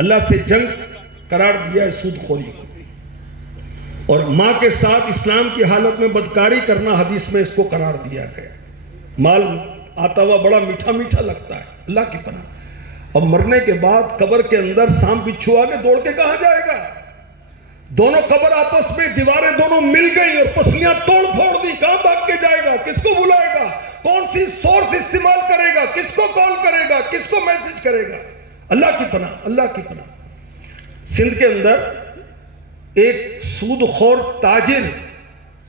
اللہ سے جنگ قرار دیا ہے سود خوری کو، اور ماں کے ساتھ اسلام کی حالت میں بدکاری کرنا حدیث میں اس کو قرار دیا گیا۔ مال آتا ہوا بڑا میٹھا میٹھا لگتا ہے، اللہ کی پناہ۔ اب مرنے کے بعد قبر کے اندر سانپ بچھو آگے دوڑ کے کہاں جائے گا؟ دونوں قبر آپس میں دیواریں دونوں مل گئی اور پسلیاں توڑ پھوڑ دی، کہاں بھاگ کے جائے گا؟ کس کو بلائے گا؟ کون سی سورس استعمال کرے گا؟ کس کو کال کرے گا؟ کس کو میسج کرے گا؟ اللہ کی پناہ، اللہ کی پناہ۔ سندھ کے اندر ایک سود خور تاجر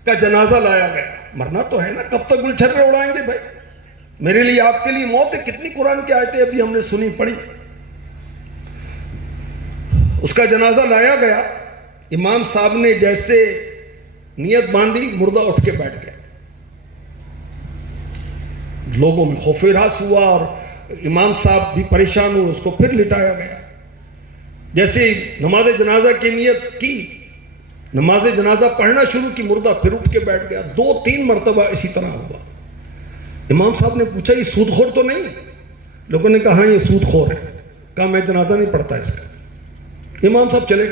کا جنازہ لایا گیا۔ مرنا تو ہے نا، کب تک گلچھرے اڑائیں گے بھائی؟ میرے لیے آپ کے لیے موت ہے۔ کتنی قرآن کی آیتیں ابھی ہم نے سنی پڑھی۔ اس کا جنازہ لایا گیا، امام صاحب نے جیسے نیت باندھی، مردہ اٹھ کے بیٹھ گیا۔ لوگوں میں خوف ہراس ہوا اور امام صاحب بھی پریشان ہوئے، اس کو پھر لٹایا گیا۔ جیسے نماز جنازہ کی نیت کی، نماز جنازہ پڑھنا شروع کی، مردہ پھر اٹھ کے بیٹھ گیا۔ 2-3 مرتبہ اسی طرح ہوا۔ امام صاحب نے پوچھا یہ سود خور تو نہیں؟ لوگوں نے کہا ہاں یہ سود خور ہے۔ کہا میں جنازہ نہیں پڑھتا اس کا۔ امام صاحب چلے۔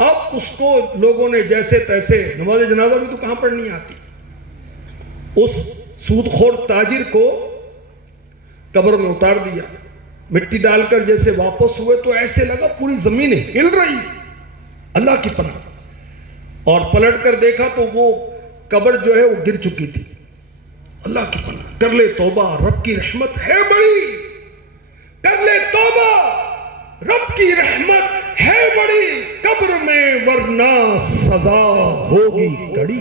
اب اس کو لوگوں نے جیسے تیسے، نماز جنازہ بھی تو کہاں پڑھنی آتی، اس سود خور تاجر کو قبر میں اتار دیا۔ مٹی ڈال کر جیسے واپس ہوئے تو ایسے لگا پوری زمین ہل رہی، اللہ کی پناہ۔ اور پلٹ کر دیکھا تو وہ قبر جو ہے وہ گر چکی تھی۔ اللہ کی پناہ، کر لے توبہ، رب کی رحمت ہے بڑی، کر لے توبہ، رب کی رحمت ہے بڑی، قبر میں ورنہ سزا ہوگی کڑی۔